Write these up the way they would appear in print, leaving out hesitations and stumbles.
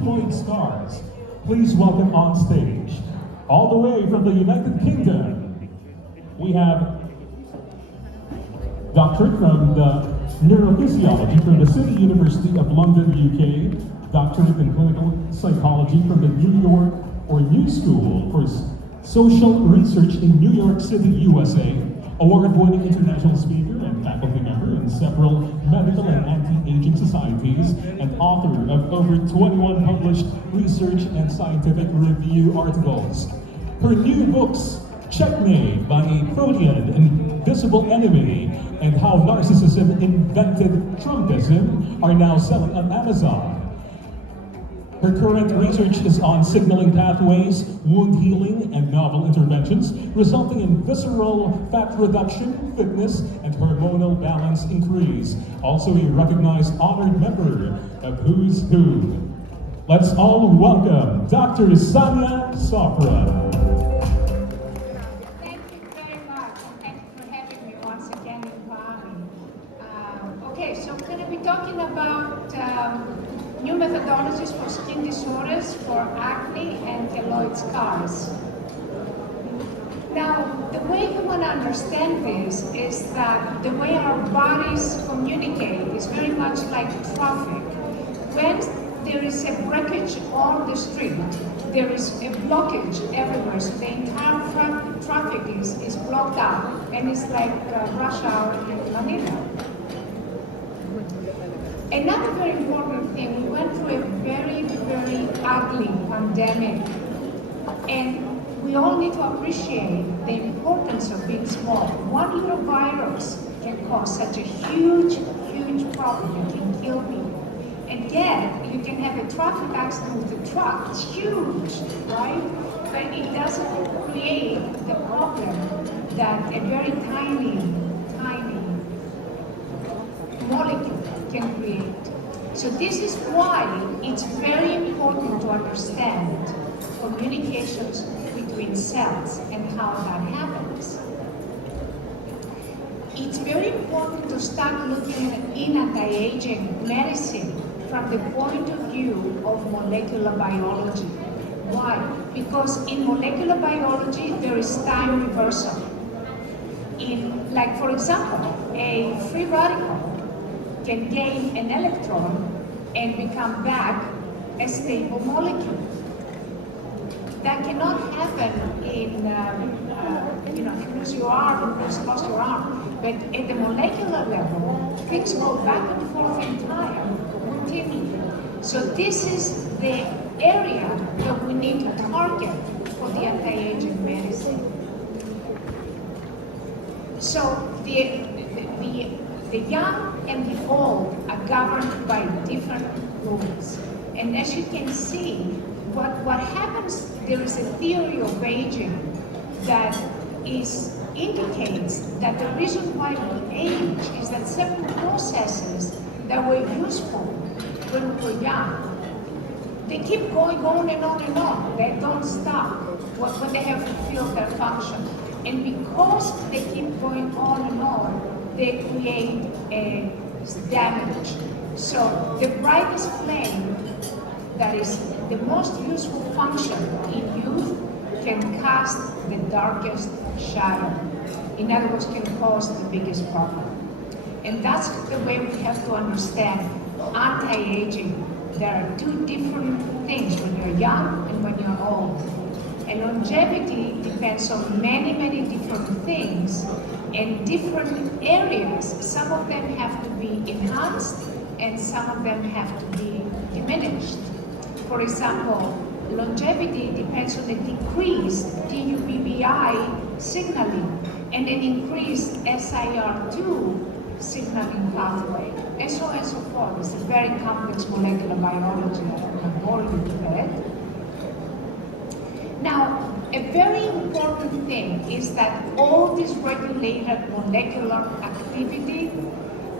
keloid scars. Please welcome on stage, all the way from the United Kingdom, we have Doctorate from the Neurophysiology from the City University of London, UK, Doctorate in Clinical Psychology from the New School for Social Research in New York City, USA, award-winning international speaker and faculty member in several medical and anti-aging societies, and author of over 21 published research and scientific review articles. Her new books, Checkmate by a Protean Invisible Enemy and How Narcissism Invented Trumpism, are now selling on Amazon. Her current research is on signaling pathways, wound healing, and novel interventions, resulting in visceral fat reduction, fitness, and hormonal balance increase. Also a recognized honored member of Who's Who. Let's all welcome Dr. Sanya Sofra. Thank you very much, and thank you for having me once again in Bali. Okay, so we're going to be talking about new methodologies for skin disorders, for acne and keloid scars. Now, the way you want to understand this is that the way our bodies communicate is very much like traffic. When there is a breakage on the street, there is a blockage everywhere, so the entire traffic is blocked out, and it's like rush hour in Manila. Another very important thing, we went through a very, very ugly pandemic, and we all need to appreciate the importance of being small. One little virus can cause such a huge, huge problem. It can kill people. And yet, you can have a traffic accident with a truck. It's huge, right? But it doesn't create the problem that a very tiny molecule can create. So this is why it's very important to understand communications between cells and how that happens. It's very important to start looking at anti-aging medicine from the point of view of molecular biology. Why? Because in molecular biology, there is time reversal. Like for example, a free radical can gain an electron and become back a stable molecule. That cannot happen in, you lose your arm, you lost your arm. But at the molecular level, things go back and forth in time, continually. So this is the area that we need to target for the anti-aging medicine. So the young and the old are governed by different rules. And as you can see, what happens, there is a theory of aging that indicates that the reason why we age is that certain processes that were useful when we were young, they keep going on and on and on. They don't stop when they have fulfilled their function. And because they keep going on and on, they create a damage. So the brightest flame that is the most useful function in youth can cast the darkest shadow. In other words, can cause the biggest problem. And that's the way we have to understand anti-aging. There are two different things when you're young and when you're old. And longevity depends on many, many different things and different areas. Some of them have to be enhanced and some of them have to be diminished. For example, longevity depends on the decreased TUBBI signaling and an increased SIR2 signaling pathway, and so on and so forth. It's a very complex molecular biology. I don't bore you with it. Now, a very important thing is that all this regulated molecular activity,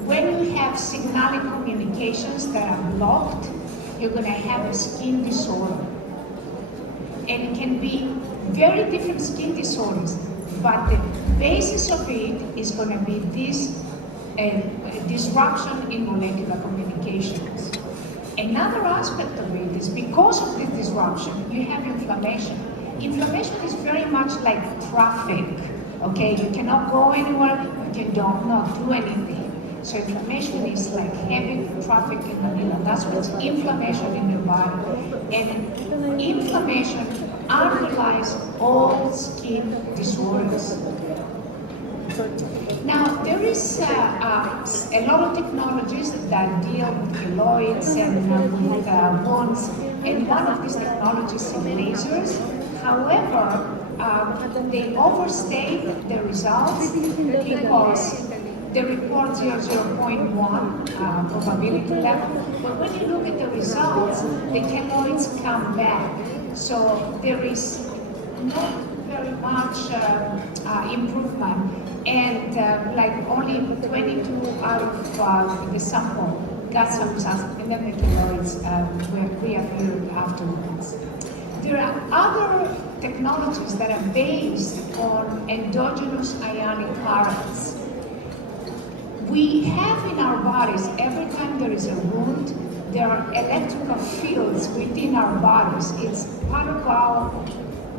when you have signaling communications that are blocked, you're going to have a skin disorder. And it can be very different skin disorders, but the basis of it is going to be this disruption in molecular communications. Another aspect of it is because of this disruption, you have inflammation. Inflammation is very much like traffic, okay? You cannot go anywhere, you cannot do anything. So inflammation is like heavy traffic in the middle. That's what's inflammation in your body. And inflammation underlies all skin disorders. Now, there is a lot of technologies that deal with keloids and with wounds, and one of these technologies is lasers. However, they overstate the results because they report 0.1 probability level, but when you look at the results, the keloids come back. So there is not very much improvement, and like only 22 out of the sample got some results, and then the keloids reappeared afterwards. There are other technologies that are based on endogenous ionic currents. We have in our bodies, every time there is a wound, there are electrical fields within our bodies. It's part of our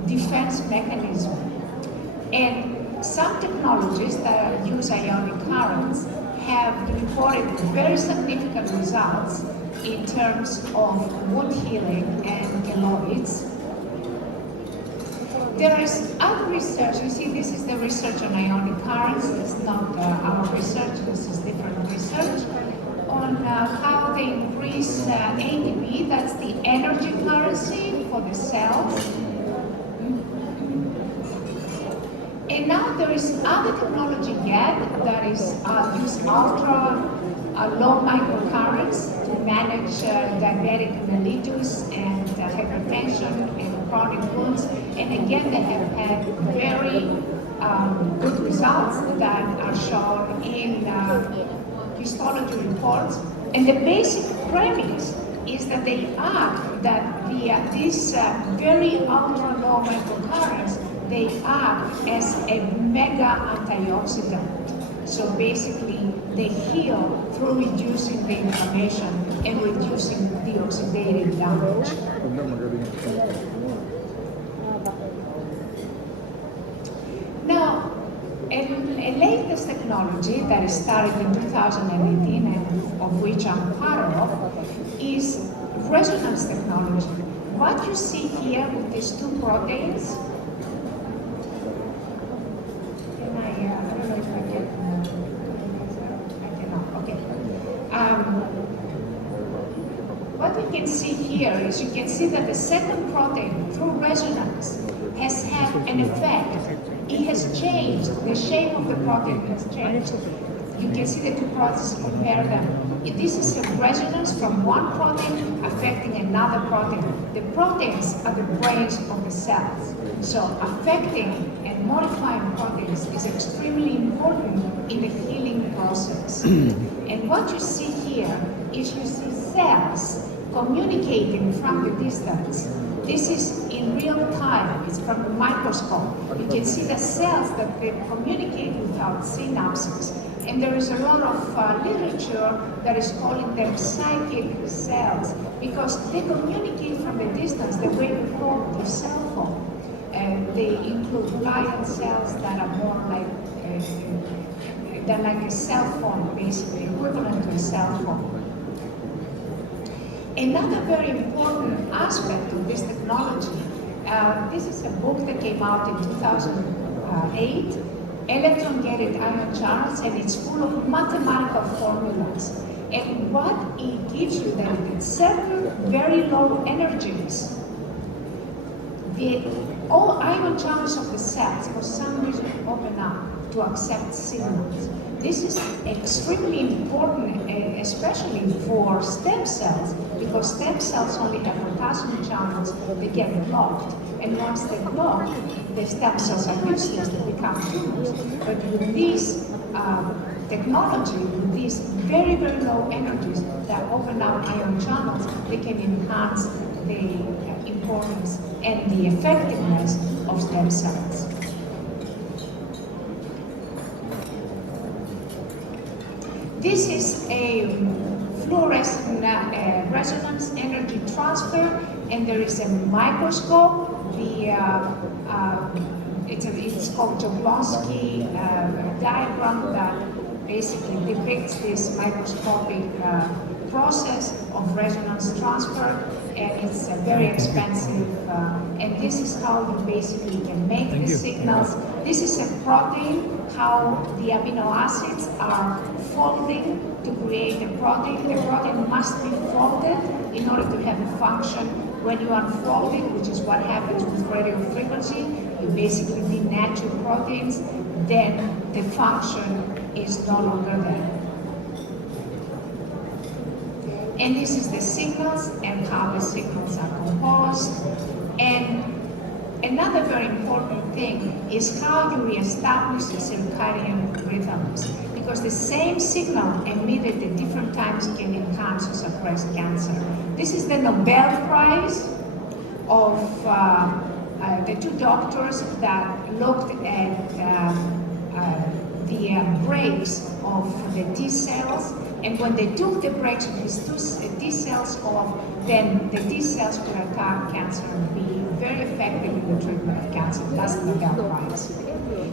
defense mechanism. And some technologies that use ionic currents have reported very significant results in terms of wound healing and keloids. There is other research. You see, this is the research on ionic currents. It's not our research. This is different research on how they increase ATP. That's the energy currency for the cells. And now there is other technology yet that is use ultra low microcurrents to manage diabetic mellitus and hypertension and chronic wounds. And again, they have had very good results that are shown in histology reports. And the basic premise is that they act, that these very ultra low microcurrents, they act as a mega antioxidant. So basically, they heal through reducing the inflammation and reducing the oxidative damage. Now, a latest technology that started in 2018 and of which I'm part of is resonance technology. What you see here with these two proteins, what we can see here is you can see that the second protein, through resonance, has had an effect. It has changed. The shape of the protein has changed. You can see the two proteins, compare them. This is a resonance from one protein affecting another protein. The proteins are the brains of the cells. So affecting and modifying proteins is extremely important in the healing process. And what you see here is you see cells communicating from the distance. This is in real time. It's from the microscope. You can see the cells that they communicate without synapses. And there is a lot of literature that is calling them psychic cells because they communicate from the distance the way we call the cell phone. And they include glial cells that are more like a cell phone, basically equivalent to a cell phone. Another very important aspect of this technology, this is a book that came out in 2008, Electron-Gated Ion Channels, and it's full of mathematical formulas. And what it gives you that at certain very low energies, all ion channels of the cells for some reason open up to accept signals. This is extremely important, especially for stem cells, because stem cells only have potassium channels, they get blocked. And once they're blocked, the stem cells are useless, they become tumors. But with this technology, with these very, very low energies that open up ion channels, they can enhance the importance and the effectiveness of stem cells. This is a fluorescent resonance energy transfer, and there is a microscope. It's called Jablonski diagram that basically depicts this microscopic process of resonance transfer, and it's very expensive. And this is how you basically can make the signals. This is a protein, how the amino acids are folding to create a protein. The protein must be folded in order to have a function. When you unfold it, which is what happens with radio frequency, you basically denature proteins, then the function is no longer there. And this is the signals and how the signals are composed. And another very important thing is how you reestablish the circadian rhythms, because the same signal emitted at different times can enhance or suppress cancer. This is the Nobel Prize of the two doctors that looked at the breaks of the T cells, and when they took the breaks of these T cells off, then the T cells could attack cancer and be very effective in the treatment of cancer. That's the Nobel Prize.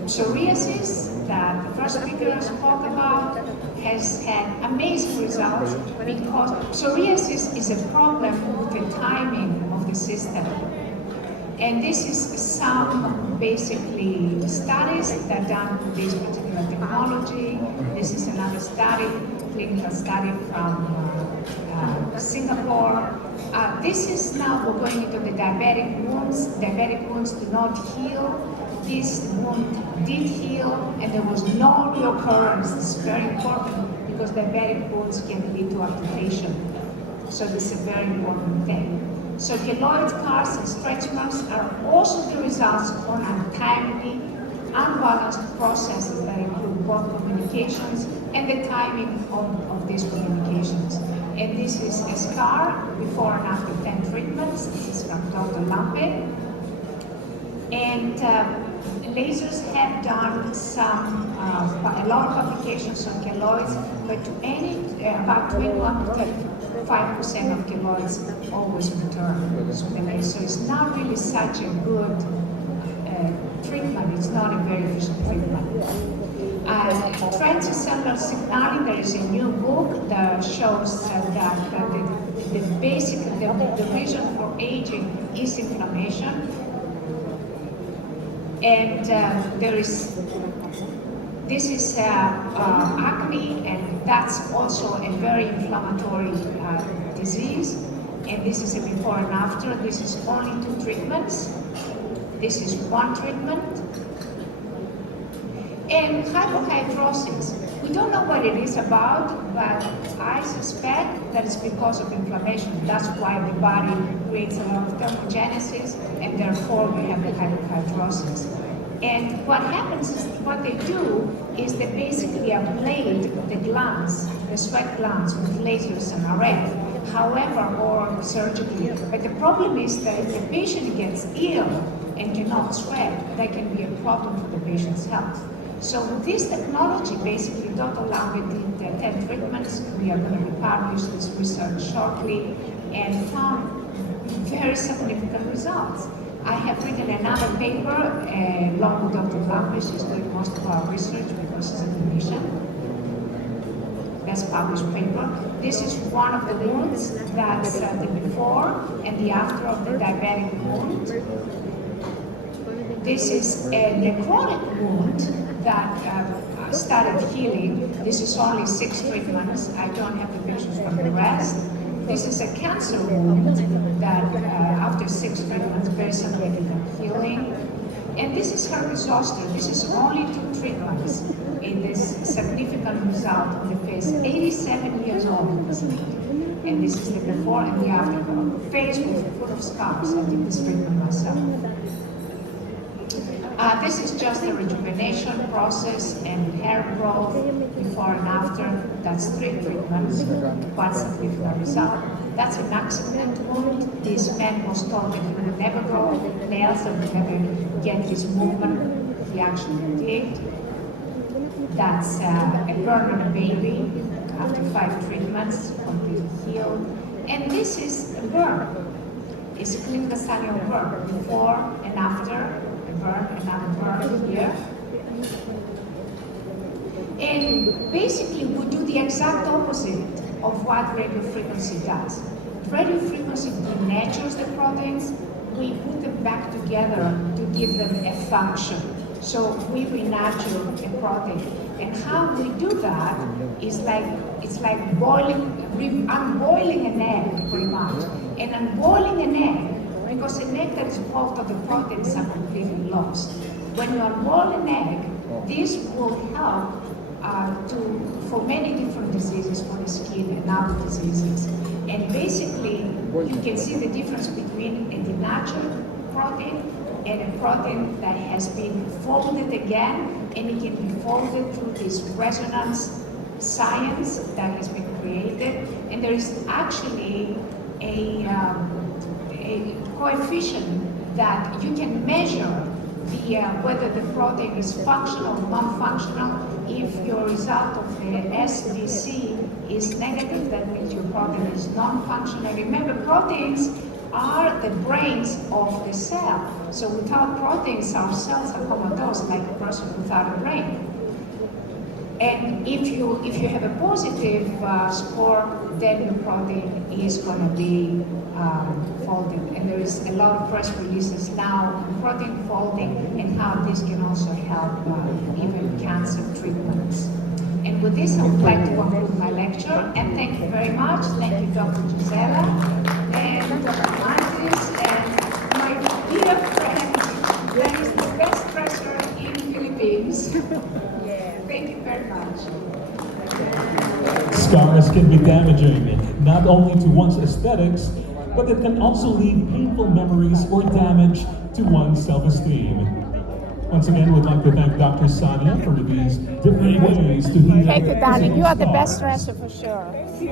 Psoriasis, that the first speaker spoke about, has had amazing results because psoriasis is a problem with the timing of the system. And this is some basically studies that are done with this particular technology. This is another study, clinical study from Singapore. This is now we're going into the diabetic wounds. Diabetic wounds do not heal. This wound did heal, and there was no reoccurrence. This is very important because diabetic wounds can lead to amputation. So this is a very important thing. So keloid scars and stretch marks are also the results of untimely, unbalanced processes that include both communications and the timing of these communications. And this is a scar before and after 10 treatments. This is from Dr. Lampe. And lasers have done a lot of applications on keloids, but to about 21 to 35% of keloids always return. So it's not really such a good treatment. It's not a very efficient treatment. Transcellular signaling, there is a new book that shows that the reason for aging is inflammation. And this is acne, and that's also a very inflammatory disease. And this is a before and after. This is only 2 treatments. This is 1 treatment. And hypohidrosis. We don't know what it is about, but I suspect that it's because of inflammation. That's why the body creates a lot of thermogenesis, and therefore we have the hypohidrosis. And what happens is, what they do is they basically ablate the glands, the sweat glands, with lasers and RF, however, or surgically. But the problem is that if the patient gets ill and cannot sweat, that can be a problem for the patient's health. So with this technology, basically, Dr. Lampe did 10 treatments. We are going to publish this research shortly, and found very significant results. I have written another paper along with Dr. Lampe. She's doing most of our research because she's a clinician. Best published paper. This is one of the wounds. That's the before and the after of the diabetic wound. This is a necrotic wound that started healing. This is only 6 treatments. I don't have the pictures from the rest. This is a cancer wound that after 6 treatments, very significant healing. And this is herpes zoster. This is only 2 treatments. In this significant result on the face, 87 years old in this lady. And this is the before and the after. Face was full of scars. I did this treatment myself. This is just a rejuvenation process and hair growth before and after. That's 3 treatments, 1 significant result. That's an accident wound. This man was told that he would never grow nails and would never get his movement. He actually did. That's a burn on a baby after 5 treatments, completely healed. And this is a burn. It's a clinical study of burn, before and after, a burn, another burn here. And basically, we do the exact opposite of what radio frequency does. Radio frequency denatures the proteins, we put them back together to give them a function. So we renature a protein. And how we do that is it's like unboiling an egg, pretty much. And unboiling an egg, because an egg that is boiled of the proteins are completely lost. When you unboil an egg, this will help for many different diseases, for the skin and other diseases. And basically, you can see the difference between a denatured protein and a protein that has been folded again, and it can be folded through this resonance science that has been created. And there is actually a coefficient that you can measure whether the protein is functional or non-functional. If your result of the SDC is negative, that means your protein is non-functional. Remember, proteins are the brains of the cell. So without proteins, our cells are comatose, like a person without a brain. And if you have a positive score, then the protein is going to be folded. And there is a lot of press releases now on protein folding and how this can also help even cancer treatments. And with this, I would like to conclude my lecture. And thank you very much. Thank you, Dr. Gisela and Dr. Mantis and my dear friend, that is the best dresser in the Philippines. Thank you very much. Scars can be damaging, not only to one's aesthetics, but it can also leave painful memories or damage to one's self-esteem. Once again, we'd like to thank Dr. Sonia for these different ways to heal. Thank you, darling. You are the best scars. dresser for sure.